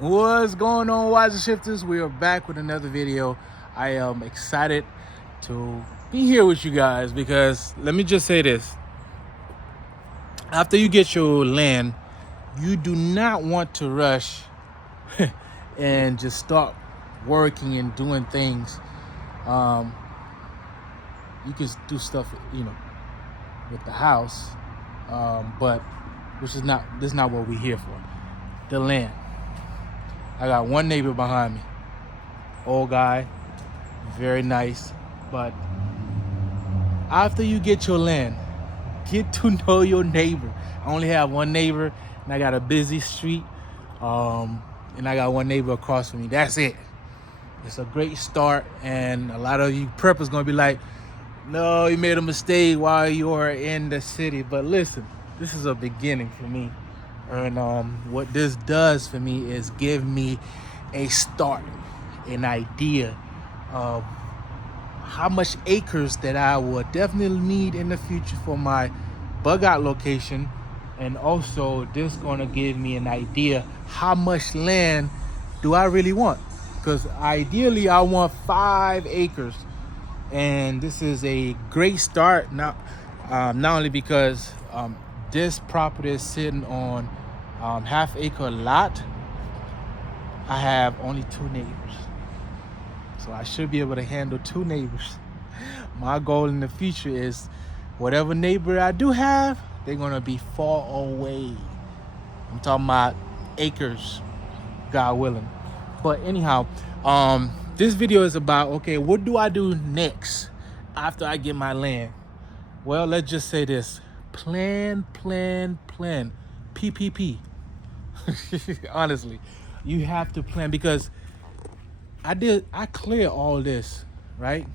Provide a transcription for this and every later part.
What's going on, Wiser Shifters? We are back with another video. I am excited to be here with you guys because let me just say this. After you get your land, you do not want to rush and just start working and doing things. Um, you can do stuff, with the house, but this is not what we're here for. The land. I got one neighbor behind me, old guy, very nice, but after you get your land, get to know your neighbor. I only have one neighbor, and I got a busy street, and I got one neighbor across from me. That's it. It's a great start, and a lot of you preppers gonna be like, no, you made a mistake while you are in the city. But listen, this is a beginning for me. And what this does for me is give me a start, an idea of how much acres that I will definitely need in the future for my bug out location. And also this gonna give me an idea how much land do I really want, because ideally I want 5 acres. And this is a great start, not only because this property is sitting on half-acre lot. I have only 2 neighbors, so I should be able to handle 2 neighbors. My goal in the future is whatever neighbor I do have, they're gonna be far away. I'm talking about acres, God willing. But anyhow, this video is about, okay, what do I do next after I get my land? Well, let's just say this: plan, PPP. Honestly, you have to plan, because I clear all this, right?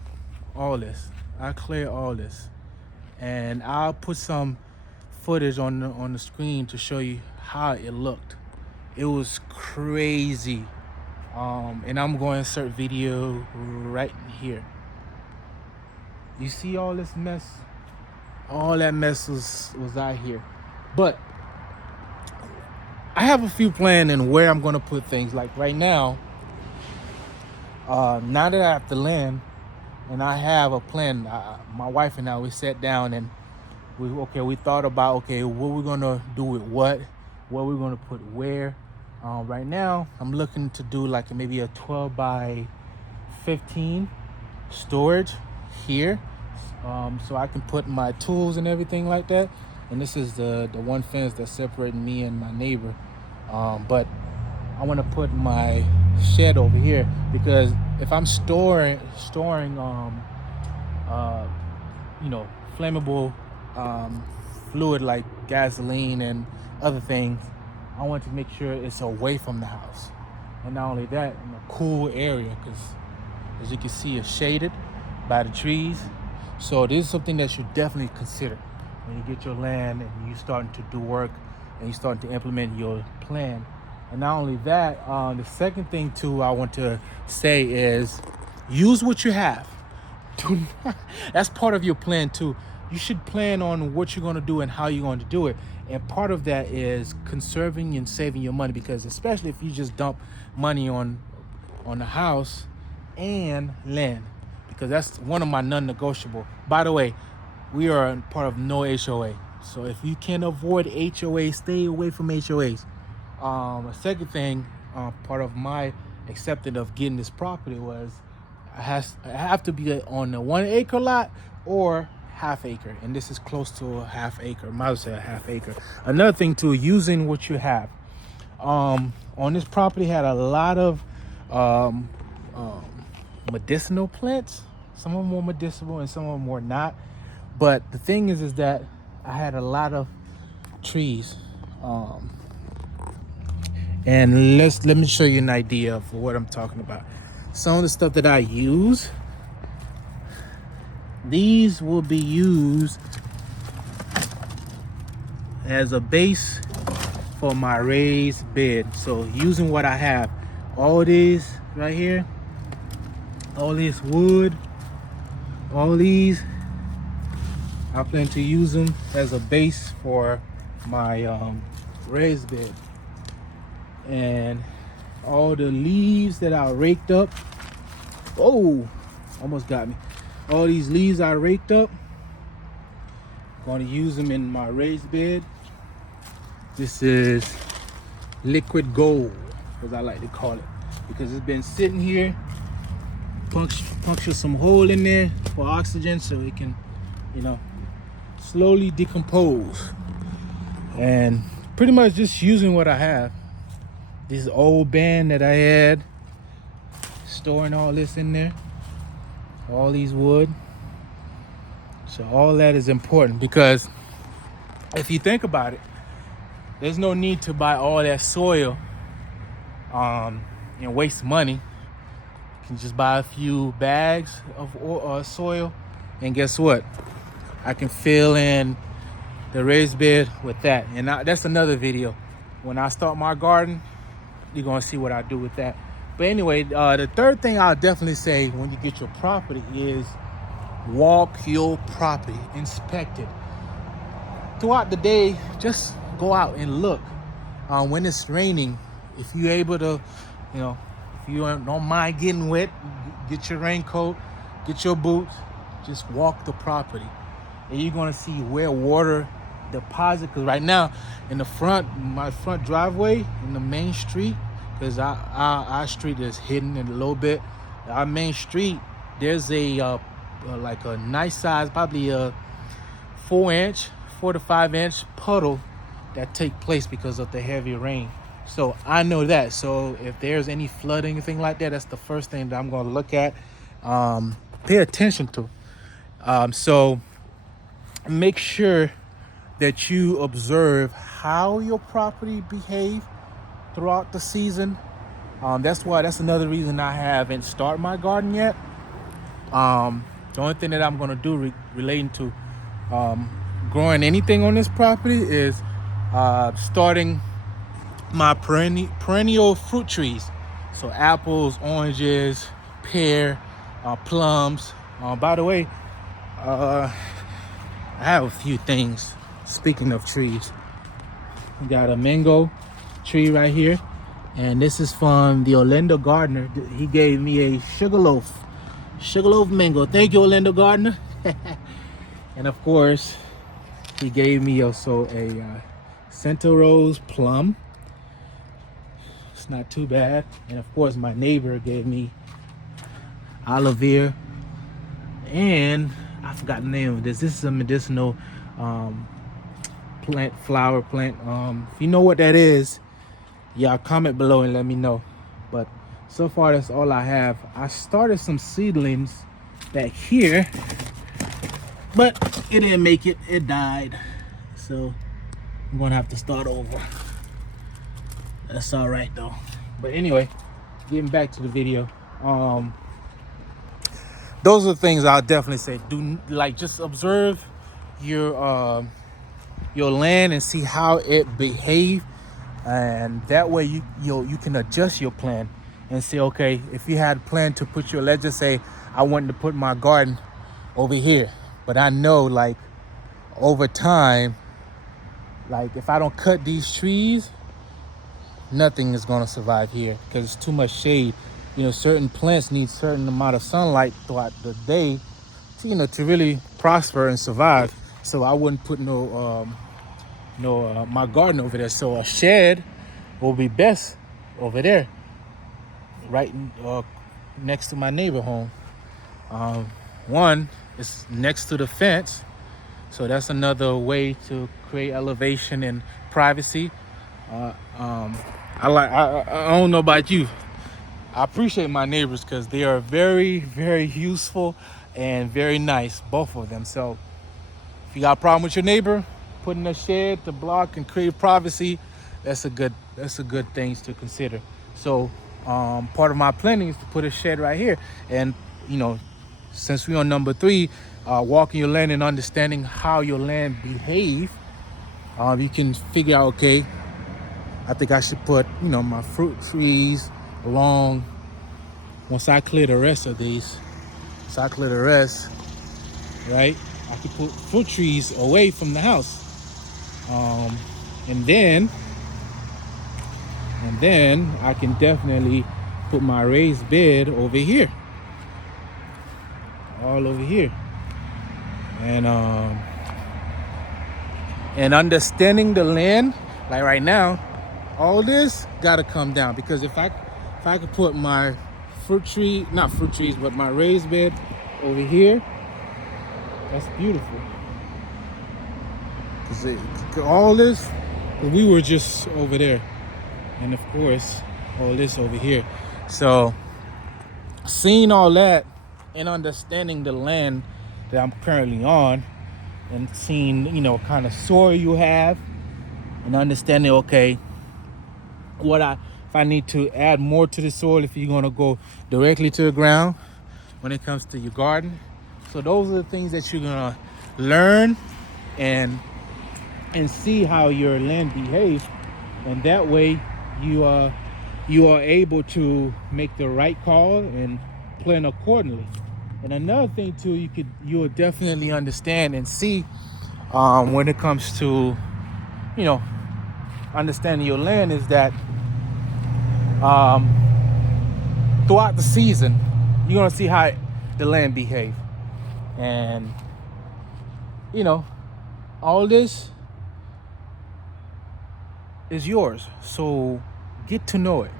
I clear all this, and I'll put some footage on the screen to show you how it looked. It was crazy. And I'm going to insert video right here. You see all this mess? All that mess was out here. But I have a few plans in where I'm going to put things. Like right now, now that I have the land and I have a plan, my wife and I, we sat down and we thought about, okay, what we're going to do with what we're going to put where. Right now, I'm looking to do like maybe a 12 by 15 storage here, so I can put my tools and everything like that. And this is the one fence that's separating me and my neighbor. But I want to put my shed over here, because if I'm storing flammable fluid like gasoline and other things, I want to make sure it's away from the house. And not only that, in a cool area, because as you can see, it's shaded by the trees. So this is something that you definitely consider when you get your land and you starting to do work and you starting to implement your plan. And not only that, the second thing too I want to say is use what you have. That's part of your plan too. You should plan on what you're going to do and how you're going to do it. And part of that is conserving and saving your money, because especially if you just dump money on the house and land, because that's one of my non-negotiable. By the way, we are part of no HOA. So if you can avoid HOA, stay away from HOAs. A second thing, part of my acceptance of getting this property was I have to be on a 1 acre lot or half acre, and this is close to a half acre. Might as well say a half acre. Another thing too, using what you have. On this property had a lot of medicinal plants. Some of them were medicinal and some of them were not. But the thing is that I had a lot of trees. And let me show you an idea of what I'm talking about. Some of the stuff that I use, these will be used as a base for my raised bed. So using what I have, all these right here, all this wood, all these, I plan to use them as a base for my raised bed. And all the leaves that I raked up. Oh, almost got me. All these leaves I raked up, going to use them in my raised bed. This is liquid gold, as I like to call it, because it's been sitting here. Puncture some hole in there for oxygen so it can, you know, slowly decompose. And pretty much just using what I have. This old band that I had, storing all this in there, all these wood. So all that is important, because if you think about it, there's no need to buy all that soil and waste money. You can just buy a few bags of soil, and guess what? I can fill in the raised bed with that. And that's another video. When I start my garden, you're gonna see what I do with that. But anyway, the third thing I'll definitely say when you get your property is walk your property, inspect it. Throughout the day, just go out and look. When it's raining, if you're able to, you know, if you don't mind getting wet, get your raincoat, get your boots, just walk the property. And you're gonna see where water deposit. Because right now, in the front, my front driveway, in the main street, because our street is hidden in a little bit. Our main street, there's a like a nice size, probably a 4 to 5 inch puddle that take place because of the heavy rain. So I know that. So if there's any flooding, anything like that, that's the first thing that I'm going to look at, pay attention to. So make sure that you observe how your property behave throughout the season. That's another reason I haven't started my garden yet. The only thing that I'm going to do relating to growing anything on this property is starting my perennial fruit trees. So apples, oranges, pear, plums. By the way, I have a few things. Speaking of trees, we got a mango tree right here, and this is from the Orlando gardener. He gave me a sugarloaf mango. Thank you, Orlando gardener. And of course, he gave me also a Santa Rose plum. It's not too bad. And of course, my neighbor gave me aloe vera, and I forgot the name of this. This is a medicinal flower plant. If you know what that is, yeah, comment below and let me know. But so far, that's all I have. I started some seedlings back here, but it didn't make it. It died. So I'm gonna have to start over. That's all right though. But anyway, getting back to the video. Those are the things I'll definitely say. Just observe your land and see how it behaves, and that way you can adjust your plan and say, okay, if you had planned to put let's just say I wanted to put my garden over here, but I know like over time, like if I don't cut these trees, nothing is going to survive here because it's too much shade. You know, certain plants need certain amount of sunlight throughout the day to, to really prosper and survive. So I wouldn't put my garden over there. So a shed will be best over there, right next to my neighbor home. One is next to the fence, so that's another way to create elevation and privacy. I don't know about you. I appreciate my neighbors because they are very, very useful and very nice, both of them. So if you got a problem with your neighbor, putting a shed to block and create privacy, that's a good thing to consider. So part of my planning is to put a shed right here. And since we're on number 3, walking your land and understanding how your land behave, you can figure out, okay, I think I should put my fruit trees along. Once I clear the rest of these, right, I could put fruit trees away from the house. And then And then I can definitely put my raised bed over here, all over here. And understanding the land, like right now, all this gotta come down, because if I could put my not fruit trees, but my raised bed over here, that's beautiful. Cause all this, we were just over there, and of course, all this over here. So, seeing all that and understanding the land that I'm currently on, and seeing, you know, what kind of soil you have, and understanding, okay, if I need to add more to the soil, if you're gonna go directly to the ground when it comes to your garden. So those are the things that you're gonna learn and see how your land behaves, and that way you are able to make the right call and plan accordingly. And another thing too, you'll definitely understand and see when it comes to, you know, understanding your land, is that throughout the season you're gonna see how the land behave, and you know, all this is yours, so get to know it.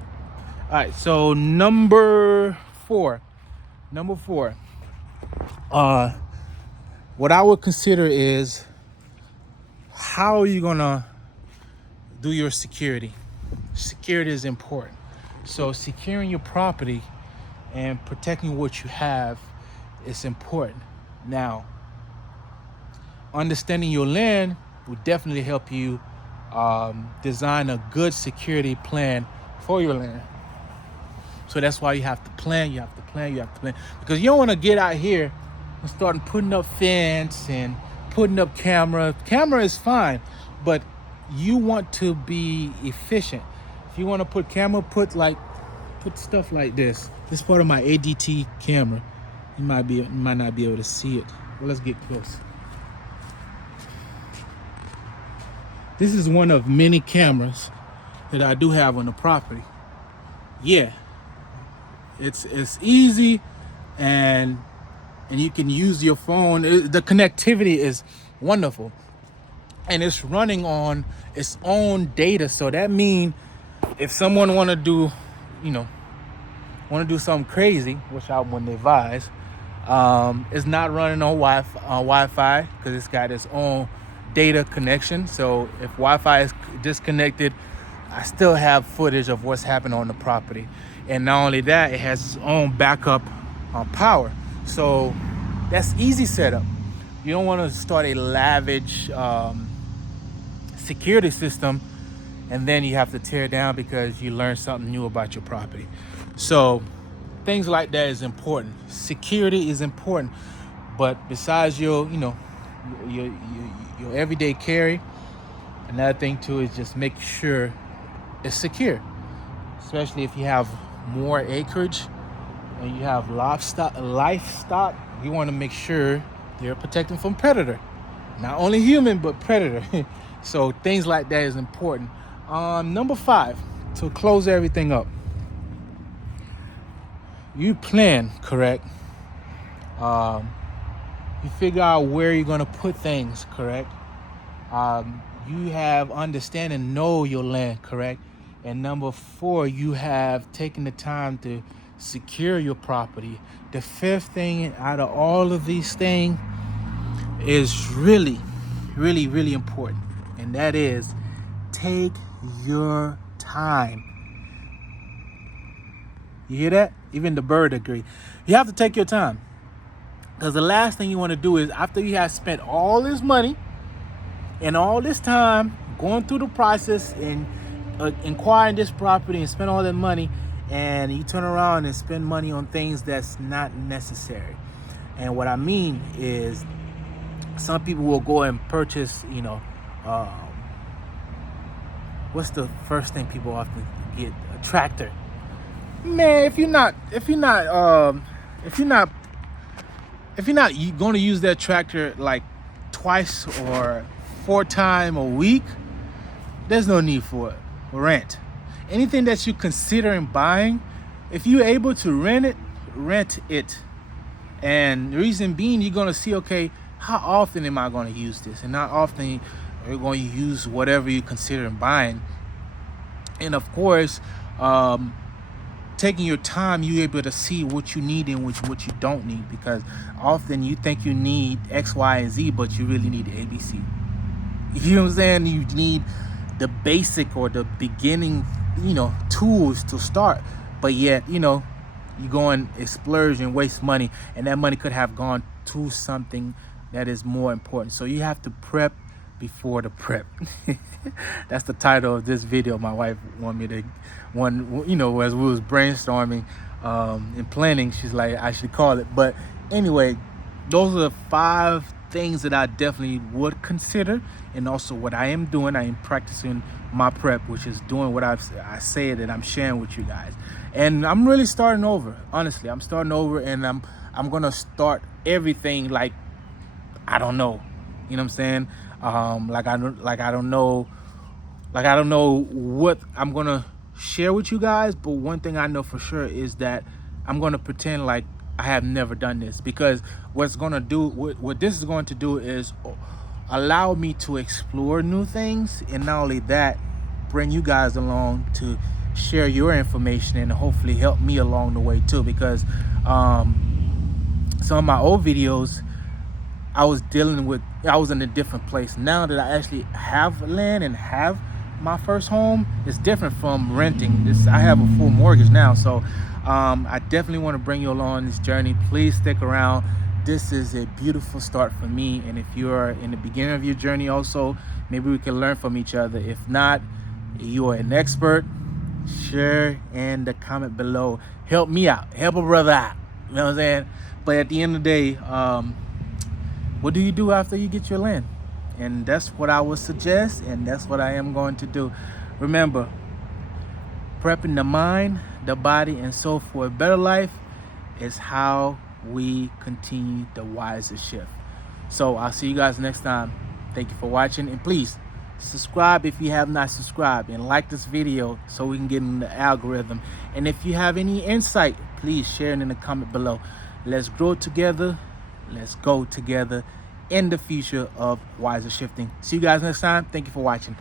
All right, so number four, what I would consider is, how are you gonna do your security? Security is important. So securing your property and protecting what you have is important. Now, understanding your land will definitely help you design a good security plan for your land. So that's why you have to plan, because you don't want to get out here and start putting up fence and putting up camera. Camera is fine, but you want to be efficient. If you want to put camera, put stuff like this. This is part of my ADT camera. You might not be able to see it. Well, let's get close. This is one of many cameras that I do have on the property. Yeah, it's easy, and you can use your phone. The connectivity is wonderful, and it's running on its own data. So that means if someone want to do something crazy, which I wouldn't advise, it's not running on Wi-Fi, because it's got its own data connection. So if Wi-Fi is disconnected, I still have footage of what's happening on the property. And not only that, it has its own backup power. So that's easy setup. You don't want to start a lavish security system and then you have to tear it down because you learned something new about your property. So things like that is important. Security is important. But besides your everyday carry, another thing too is just make sure it's secure, especially if you have more acreage and you have livestock. You want to make sure they're protected from predator, not only human but predator. So things like that is important. Number 5, to close everything up, you plan correct. You figure out where you're going to put things correct. You have understanding, know your land correct. And number 4, you have taken the time to secure your property. The 5th thing out of all of these things is really, really, really important. And that is, take your time. You hear that? Even the bird agree. You have to take your time. Because the last thing you want to do is, after you have spent all this money and all this time going through the process and acquiring this property and spend all that money, and you turn around and spend money on things that's not necessary. And what I mean is, some people will go and purchase, what's the first thing people often get? A tractor. Man, if you're not going to use that tractor like twice or 4 times a week, there's no need for it. Rent. anything that you considering buying, if you're able to rent it. And the reason being, you're gonna see, okay, how often am I gonna use this, and how often you're going to use whatever you consider buying. And of course, taking your time, you're able to see what you need and what you don't need, because often you think you need X, Y, and Z, but you really need ABC. You know what I'm saying? You need the basic or the beginning, tools to start, but yet, you go and splurge and waste money, and that money could have gone to something that is more important. So you have to prep before the prep. That's the title of this video. My wife wanted me to, as we was brainstorming and planning, she's like, I should call it. But anyway, those are the 5 things that I definitely would consider, and also what I am doing. I am practicing my prep, which is doing what I said that I'm sharing with you guys. And I'm really starting over. Honestly, I'm starting over, and I'm gonna start everything like I don't know. You know what I'm saying? Like I don't know what I'm gonna share with you guys, but one thing I know for sure is that I'm gonna pretend like I have never done this, because what this is going to do is allow me to explore new things, and not only that, bring you guys along to share your information and hopefully help me along the way too, because some of my old videos I was in a different place. Now that I actually have land and have my first home, it's different from renting. I have a full mortgage now, so I definitely want to bring you along this journey. Please stick around. This is a beautiful start for me, and if you're in the beginning of your journey also, maybe we can learn from each other. If not, you are an expert, share in the comment below. Help me out, help a brother out, you know what I'm saying? But at the end of the day, what do you do after you get your land? And that's what I would suggest, and that's what I am going to do. Remember, prepping the mind, the body, and soul for a better life is how we continue the wiser shift. So I'll see you guys next time. Thank you for watching, and please subscribe if you have not subscribed, and like this video so we can get in the algorithm. And if you have any insight, please share it in the comment below. Let's grow together. Let's go together in the future of wiser shifting. See you guys next time. Thank you for watching.